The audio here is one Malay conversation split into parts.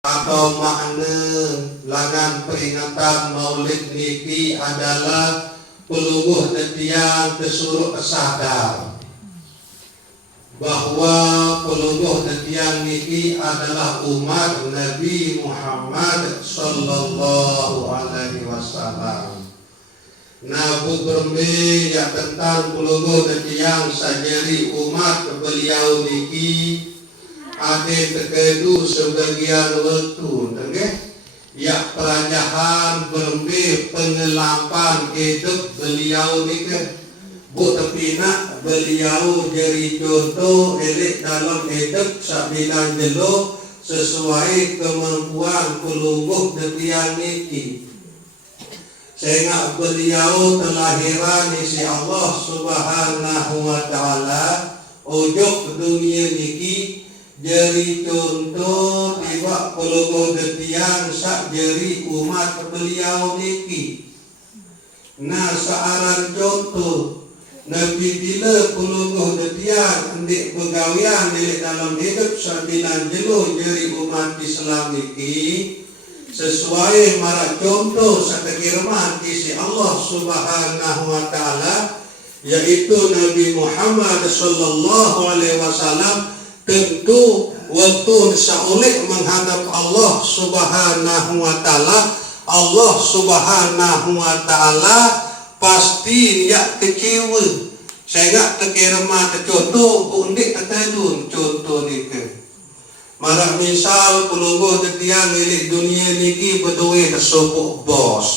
Atau makna langan peringatan Maulid niki adalah pelungguh tetiang tersuruh kesadar bahwa pelungguh tetiang niki adalah umat Nabi Muhammad sallallahu alaihi wasallam. Nabu bermi ya tentang pelungguh tetiang sajari umat beliau niki ade terkedu sebagian waktu tengah ya pelajaran berbe pengelapan hidup beliau ni ke bu tapi nak beliau jadi contoh elok dalam hidup sabilan jelo sesuai kemampuan pelungguh detiang niki sehingga beliau telahiran isi Allah subhanahu wa ta'ala ujung dunia niki jadi contoh tiba pelungguh detiang sak jeri umat beliau niki. Nah searan contoh Nabi bila pelungguh detiang hendak begawian di dalam hidup sabilan jelo jeri umat Islam niki sesuai marah contoh sakirman isi Allah subhanahu wa ta'ala yaitu Nabi Muhammad sallallahu alaihi wasallam. Tentu waktu seoleh menghadap Allah subhanahu wa ta'ala, Allah subhanahu wa ta'ala pasti ya kecewa sehingga terkirma tercontoh undik tertadun contoh ni ke marah misal pelungguh tetiang milik dunia niki berdua tersopok bos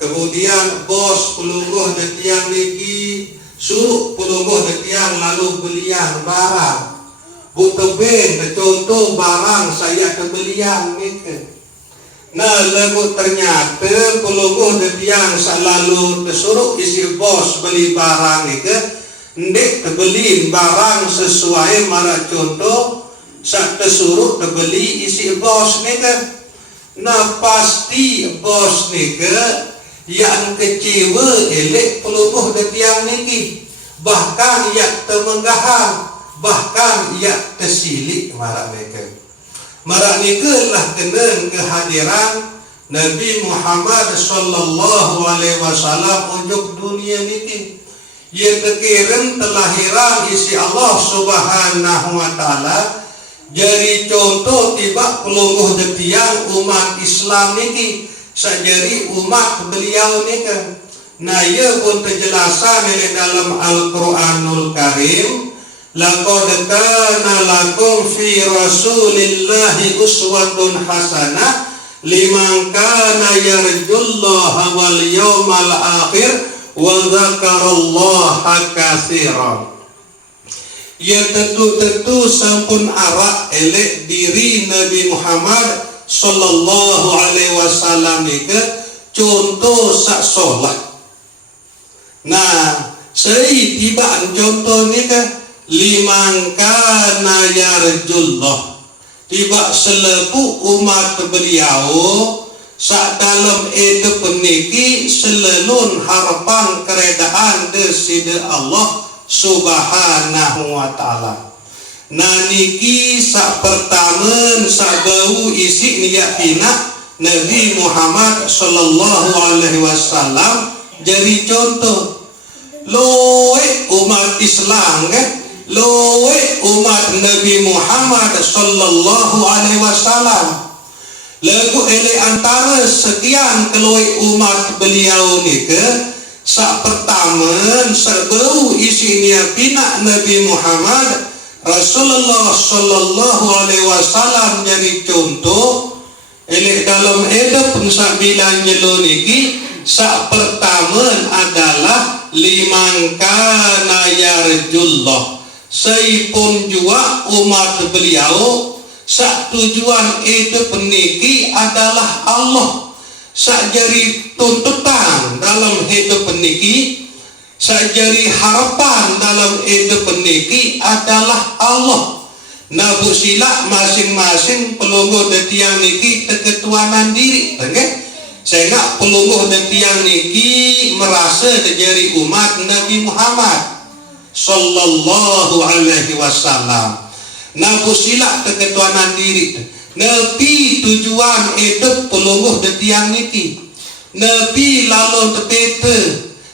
kemudian bos pelungguh tetiang niki suruh pelungguh tetiang lalu belian barang butuh contoh barang saya kebelian gitu. Nah lalu ternyata pelungguh detiang selalu tersuruh isi bos beli barang gitu. Ndek terbeli barang sesuai marah contoh sak tersuruh terbeli isi bos nih ke. Nah pasti bos nih ke yang kecewa elek pelungguh detiang niki bahkan yang temenggahan bahkan ia tersilik marah mereka. Marah nikalah kena kehadiran Nabi Muhammad sallallahu alaihi wasallam ujung dunia niki. Ia terkiran telahiran isi Allah subhanahu wa ta'ala jadi contoh tiba pelungguh detiang umat Islam niki sajari umat beliau niki. Nah ia pun terjelasan dalam Al-Quranul Karim. Laqad kana lakum fi Rasulillahi uswatun hasanah liman kana yarjullaha wal yawmal akhir wa dzakarallaha katsiran. Ya tentu sampun arak elek diri Nabi Muhammad sallallahu alaihi wasallam nike contoh sak solat. Nah, sei tiba contoh nike liman kana yarjullah tiba selepu umat beliau sak dalam hidup niki selelun harapan keredaan deside Allah subhanahu wa ta'ala. Nah niki sak pertama sak bau isi niat pina Nabi Muhammad sallallahu alaihi wasallam jadi contoh loe umat Islam kan loe umat Nabi Muhammad sallallahu alaihi wasallam lagu ele antara sekian keloe umat beliau ni ke sak pertama sebau isinya pina Nabi Muhammad Rasulullah sallallahu alaihi wasallam jadi contoh ele dalam hidup sabilan jelo niki sak pertama adalah liman kana yarjullah saipun jua umat beliau sak tujuan hidup niki adalah Allah sak jari tuntutan dalam hidup niki sak jari harapan dalam hidup niki adalah Allah. Nabu sila masing-masing pelungguh detiang niki keketuanan diri sehingga pelungguh detiang niki merasa terjadi umat Nabi Muhammad sallallahu alaihi wasallam. Nabu sila keketuanan diri nepi tujuan hidup pelungguh detiang niki, nepi lalon tepete,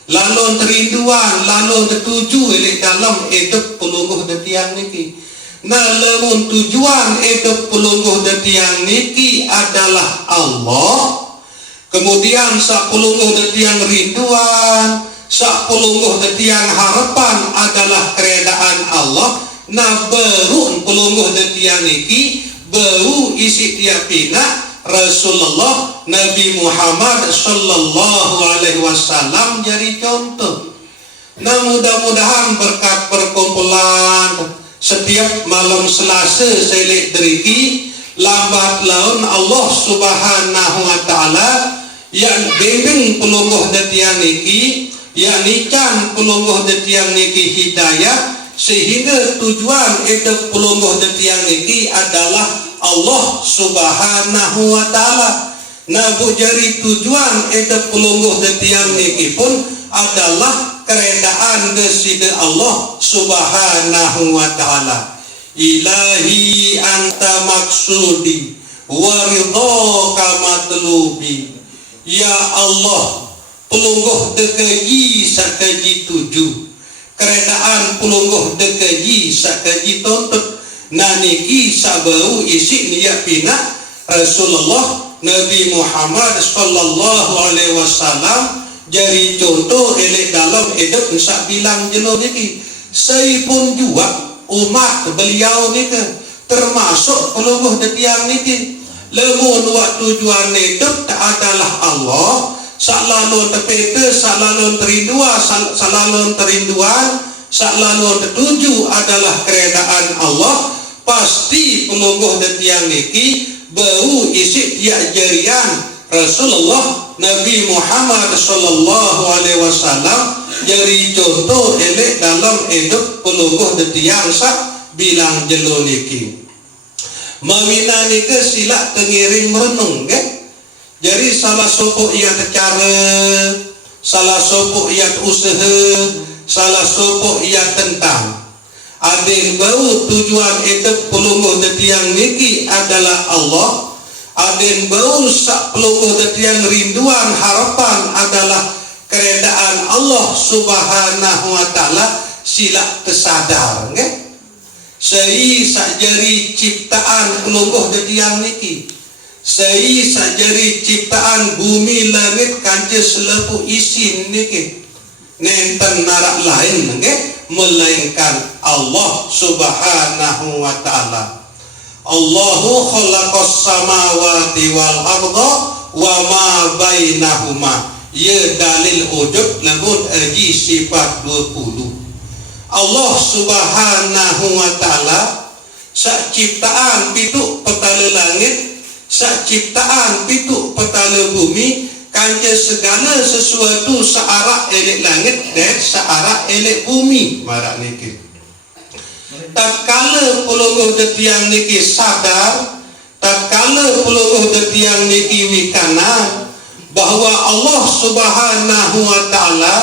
lalon terinduan, lalon tertuju elek dalam hidup pelungguh detiang niki. Nah, lemun tujuan hidup pelungguh detiang niki adalah Allah. Kemudian sak pelungguh detiang rinduan, sak pelungguh detiang harapan adalah keredaan Allah. Nah, berun pelungguh detiang niki bau isi tiap pina Rasulullah Nabi Muhammad sallallahu alaihi wasallam jadi contoh. Nah, mudah-mudahan berkat perkumpulan setiap malam Selasa selek deriki lambat laun Allah Subhanahu wa taala yang bimbing pelungguh detiang niki, yakni can pelungguh detiang niki hidayah, sehingga tujuan hidup pelungguh detiang niki adalah Allah Subhanahu wa taala. Nah, bujari tujuan hidup pelungguh detiang niki pun adalah keredaan desida Allah Subhanahu wa taala. Ilahi anta maksudi wa ridhaka matlubi. Ya Allah, pelungguh dekaji sakaji tuju, keredaan pelungguh dekaji sakaji tontut. Naniki sabau isi niat pina Rasulullah Nabi Muhammad sallallahu alaihi wasallam jadi contoh elek dalam hidup sak bilang jelo niki. Saya pun juga umat beliau niki termasuk pelungguh detiang niki. Lemun waktu tujuan hidup adalah Allah, salalun tepete, salalun terinduan, salalun terinduan, salalun tertuju adalah keredaan Allah. Pasti pelungguh detiang niki bau isi tiak jarian Rasulullah Nabi Muhammad sallallahu alaihi wasallam jadi contoh elek dalam hidup pelungguh detiang sak bilang jelo niki. Mawina nika silak tengiring merenung ke? Jadi salah sopok ia tercara, salah sopok ia usaha, salah sopok ia tentang. Ada bau tujuan hidup pelungguh detiang niki adalah Allah. Ada bau sak pelungguh detiang rinduan harapan adalah keredaan Allah Subhanahu wa taala. Silak tersadar ke? Sei sakjari ciptaan pelungguh detiang niki, sei sakjari ciptaan bumi langit kanca selepu isin niki, nenten narak lain nge, melainkan Allah Subhanahu wa taala. Allahu khalaqas samawati wal arda wa ma bainahuma. Ia dalil wujud namun aji sifat 20. Allah Subhanahu wa taala sak ciptaan pitu petala langit, sak ciptaan pitu petala bumi, kanca segala sesuatu searah elek langit dan searah elek bumi marak niki. Tatkala pelungguh detiang niki sadar, tatkala pelungguh detiang niki wikana bahwa Allah Subhanahu wa taala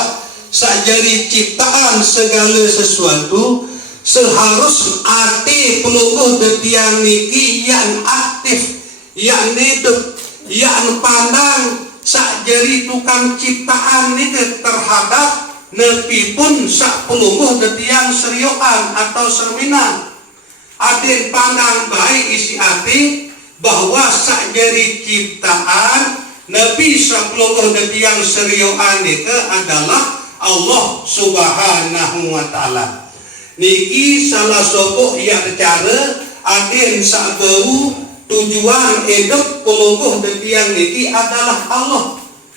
sakjari ciptaan segala sesuatu, seharus ati pelungguh detiang niki yang aktif, yang hidup, yang pandang sakjari tukang ciptaan niki terhadap nepi pun sak pelungguh detiang serioan atau serminan. Adin pandang baik isi ati bahwa sakjari ciptaan nepi sak pelungguh detiang serioan niki adalah Allah Subhanahu wa taala. Niki salah sopok ia cara adin sak bau tujuan hidup pelungguh detiang niki adalah Allah.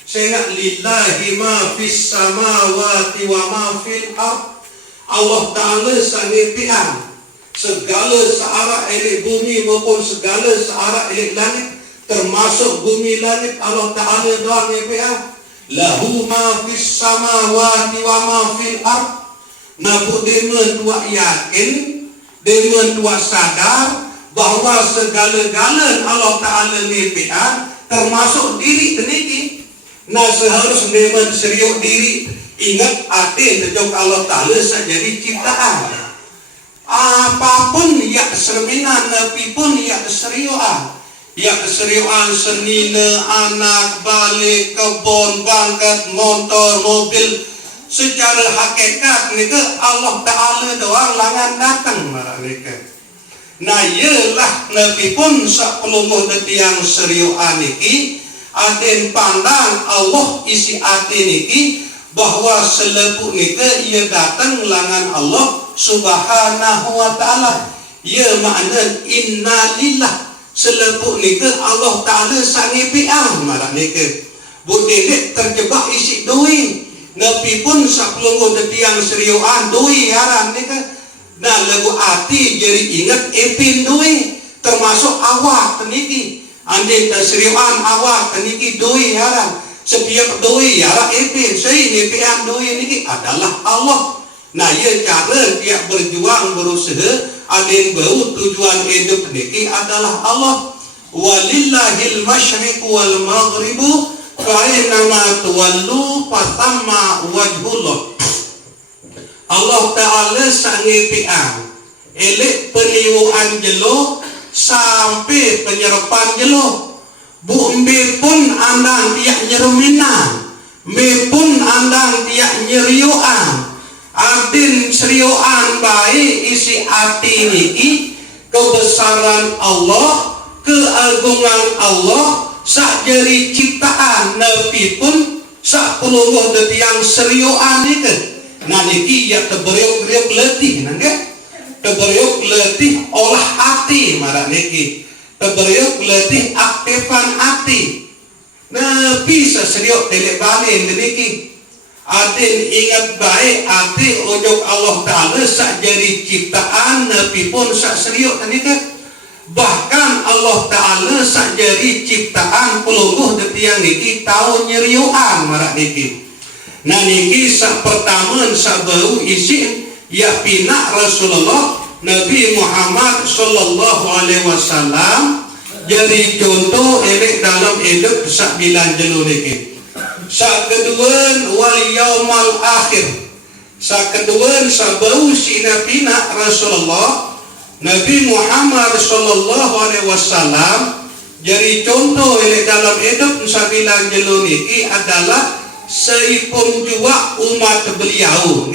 Sehingga lillahi ma fis samawati wa ma fil ard. Allah taala sanitian segala searah elek bumi maupun segala searah elek langit, termasuk bumi langit Allah taala doang nitian. Lahu ma fis samawati wa ma fil ard. Nabu demen tua yakin, demen tua sadar bahwa segala-galanya Allah taala nitian termasuk diri teniki. Nah, seharus demen serius diri ingat ati terjog Allah taala sajadi ciptaan. apapun yak serminan nabi pun yak seriuan senina anak balik kebun bangkat motor mobil secara hakikat nika Allah Ta'ala doang langan datang marah nika. Nah yelah nabi pun sapuluh yang seriuan niki aden pandang Allah isi ati niki bahwa selepuk nika ia datang langan Allah Subhanahu wa ta'ala. Ya makna inna lillah selepuk nika Allah Ta'ala sangipiang marah nika. Budedek terjebak isi doi. Nabi pun sapuluh yang seriuan doi haram nika. Nah lagu hati jadi ingat epin doi termasuk awak teniki. Andai tasriwan awak teniki doi haram. Setiap doi haram epin. Saya nepian doi niki adalah Allah. Nah ia cara dia berjuang berusaha adin bau tujuan hidup niki adalah Allah. Walillahil masyriq wal maghribu fa inna tuwallu fatamma wajhullah. Allah Ta'ala sangipian elek peniuan jelo sampai penyerapan jelo. Bu mbe pun andang tiak nyeruminan, mbe pun andang tiak nyeriuan. Adin seriuan baik isi hati niki kebesaran Allah, keagungan Allah sak jeri ciptaan nabi pun sak puluh yang seriuan itu. Nah niki ya teberiuk letih nangge teberiuk letih olah hati marah niki teberiuk letih aktifan hati. Nah bisa seriuk telek balik niki. Adin ingat baik hati ujung Allah Ta'ala sak jari ciptaan nabi pun sak seriuk niki. Bahkan Allah Ta'ala sak jari ciptaan pelungguh detiang niki tahu nyeriuan marah niki. Nah niki sak pertama sak bau isi ya pinak Rasulullah Nabi Muhammad sallallahu alaihi wasallam jadi contoh elek dalam hidup sak bilan jelu niki. Sak kedua wal yaumal akhir. Sak kedua sak bau si pinak Rasulullah Nabi Muhammad sallallahu alaihi wasallam jadi contoh elek dalam hidup sak bilan jelu niki adalah seipun juga umat beliau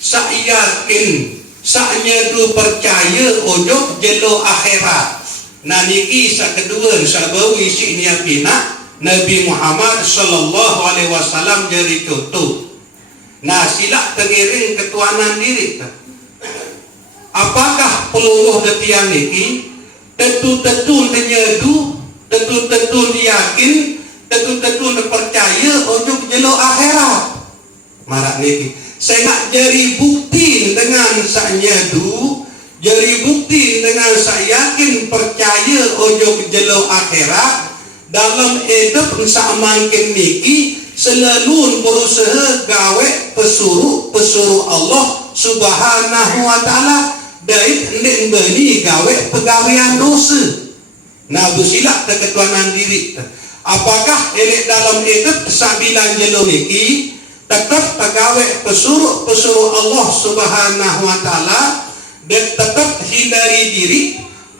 sak yakin sak nyedu percaya ojok jelo akhirat. Nah niki sak kedua sak bau isi nia pina Nabi Muhammad sallallahu alaihi wasallam jadi contoh. Nah silak tengiring ketuanan diri. Apakah peluluh detiang niki tentu-tentu nyedu, tentu-tentu yakin, tentu-tentu percaya untuk jelo akhirat. Marak niki. Saya nak jadi bukti dengan saya nyedu, jadi bukti dengan saya yakin percaya untuk jelo akhirat. Dalam hidup samakin niki selalu berusaha gawe pesuruh Allah Subhanahu wa ta'ala dari hendak bani gawe pegawaian dosa. Nah bersilap keketuanan diri. Apakah elek dalam hidup sabilan jelo niki tetap pegawai pesuruh Allah Subhanahu wa ta'ala dan tetap hindari diri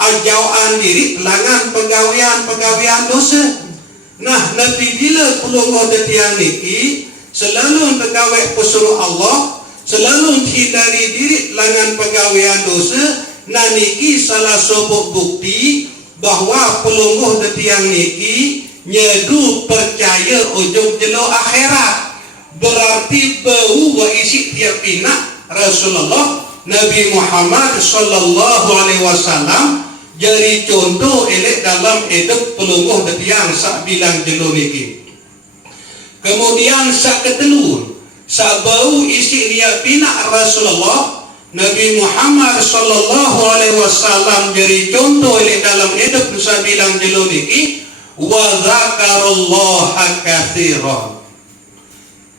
ajauan diri langan pegawaian dosa. Nah nanti bila pelungguh detiang niki selalu pegawai pesuruh Allah, selalu hindari diri langan pegawaian dosa. Nah niki salah satu bukti bahwa pelungguh detiang niki nyedu percaya ujung jelo akhirat. Berarti bau wa isi tiap pinak Rasulullah Nabi Muhammad sallallahu alaihi wasallam jadi contoh elek dalam hidup pelungguh detiang sak bilang jelo niki. Kemudian sak ketelur sak bau isi dia pinak Rasulullah Nabi Muhammad sallallahu alaihi wasallam jadi contoh elek dalam hidup sak bilang jelo niki wa dzakarallaha katsiran.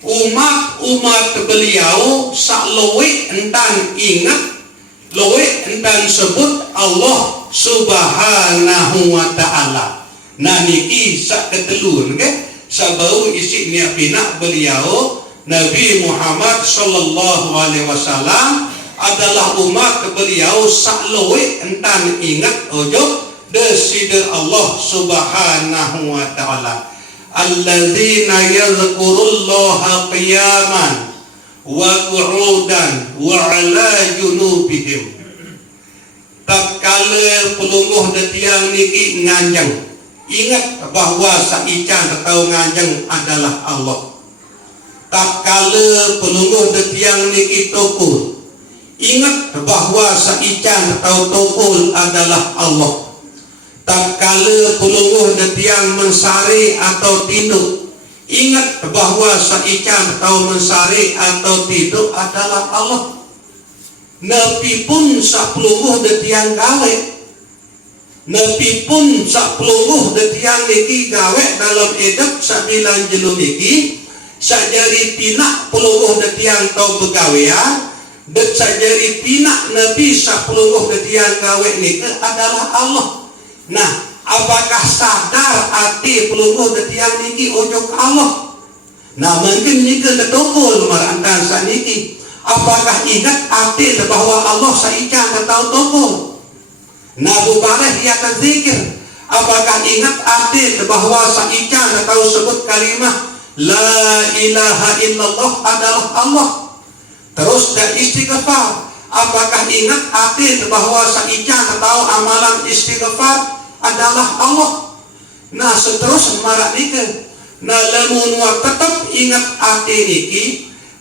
Umat beliau sak lowe entan ingat, lowe entan sebut Allah Subhanahu wa ta'ala. Nah niki sak ketelur sak bau isi niat pinak beliau Nabi Muhammad sallallahu alaihi wasallam adalah umat beliau saklowe entan ingat ojo deside Allah Subhanahu wa taala. Alladzina yadhkurullaha qiyaman wa qu'udan wa 'ala junubihim. Tatkala pelungguh detiang niki nganjeng, ingat bahwa saican atau nganjeng adalah Allah. Tatkala pelungguh detiang niki tukul, ingat bahwa saican atau tukul adalah Allah. Tatkala pelungguh detiang mensari atau tidur, ingat bahwa saican atau mensari atau tidur adalah Allah. Nabi pun sak pelungguh detiang gawe, Nabi pun sak pelungguh detiang niki gawe dalam edep sabilan jelu niki sajari pinak pelungguh detiang tau begawean, dan sajari pinak Nabi sak pelungguh detiang gawe niki adalah Allah. Nah, apakah sadar hati pelungguh detiang niki ojo ke Allah? Nah, mungkin niki ketokol marantan saniki. Apakah ingat hati bahwa Allah saican atau tokol? Nah, bubareh ia terzikir. Apakah ingat hati bahwa saican atau sebut kalimah La ilaha illallah adalah Allah? Terus dan istighfar. Apakah ingat hati bahwa saican atau amalan istighfar adalah Allah? Nah, seterus marak niki. Nah, lamun tetap ingat hati niki,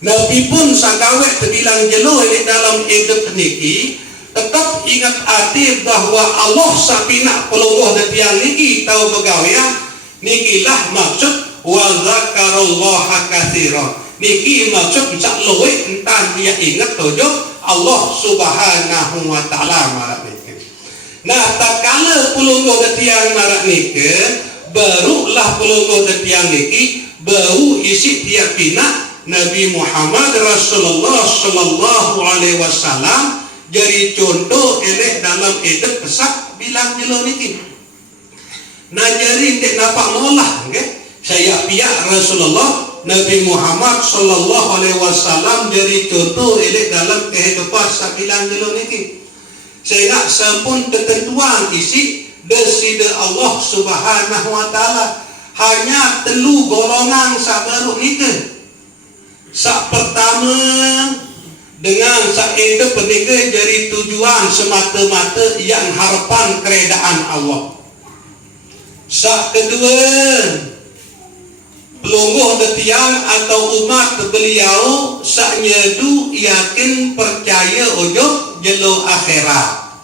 Nabi pun sagawe terbilang jelo dalam hidup niki, tetap ingat hati bahwa Allah sapina pelungguh detiang niki tahu begawean nikilah maksud wa dzakarallaha katsiran. Niki maksud sak luwe entan dia ingat tojo Allah Subhanahu wa taala marak niki. Nah, tatkala pelungguh detiang marak niki, barulah pelungguh detiang niki bau isi tiap pina Nabi Muhammad Rasulullah Sallallahu Alaihi Wasallam jadi contoh elek dalam hidup kesak bilang jelo niki. Nah, jadi dek napak molah, okay? Saya pihak Rasulullah Nabi Muhammad Sallallahu Alaihi Wasallam jadi contoh elek dalam kehidupan sak bilang jelo niki. Saya nak sampun ketentuan isi deside Allah Subhanahu Wa Taala hanya telu golongan sabaru niki. Sak pertama dengan sak hidup pernikahan jadi tujuan semata-mata yang harapan keredaan Allah. Sak kedua pelungguh detiang atau umat beliau sak nyedu yakin percaya ojo jelo akhirat.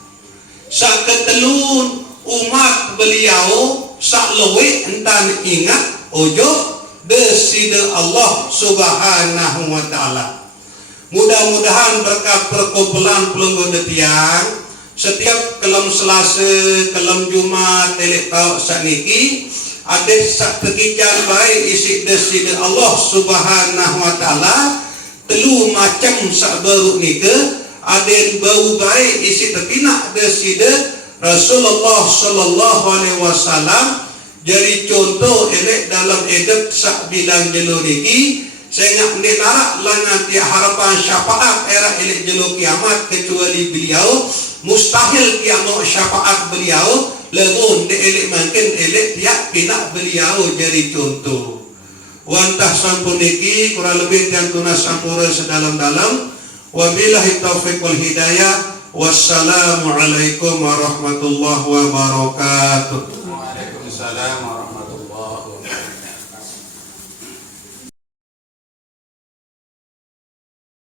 Sak ketelun umat beliau sak lewe entan ingat ojo deside Allah Subhanahu wa taala. Mudah-mudahan berkat perkumpulan pelungguh detiang setiap kelem Selasa, kelem Jumat, elek tau saniki ada sak kegiatan baik isi deside Allah Subhanahu wa taala telu macam sak baru nika ada bau baik isi tepinak deside Rasulullah Sallallahu Alaihi Wasallam jadi contoh elek dalam edep sak bilang jelo niki. Saya nak nenarak langan tiap harapan syafaat era elek jelo kiamat kecuali beliau mustahil kiamat syafaat beliau lamun de elek mungkin elek tiap pinak beliau jadi contoh. Wantah sampun niki kurang lebih yang tunas sampura sedalam-dalam. Wabillahi taufiq wal hidayah. Wassalamualaikum warahmatullahi wabarakatuh. Waalaikumsalam warahmatullahi wabarakatuh.